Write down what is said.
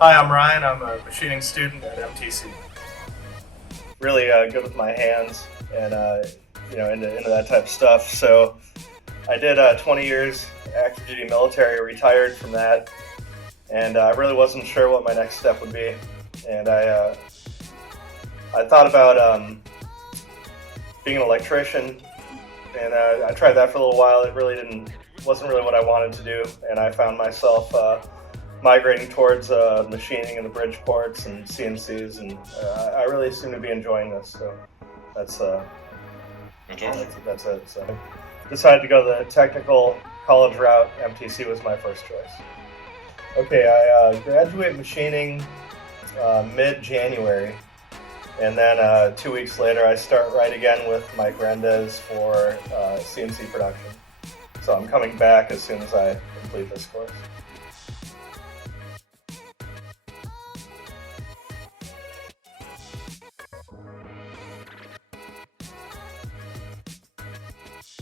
Hi, I'm Ryan. I'm a machining student at MTC. Really good with my hands and into that type of stuff. So I did 20 years active duty military, retired from that, and I really wasn't sure what my next step would be. And I thought about being an electrician, and I tried that for a little while. It really wasn't really what I wanted to do, and I found myself migrating towards machining and the bridge ports and CNCs, and I really seem to be enjoying this. So that's that's it. So I decided to go the technical college route. MTC was my first choice. Okay, I graduate machining mid-January, and then 2 weeks later I start right again with my grandes for CNC production. So I'm coming back as soon as I complete this course.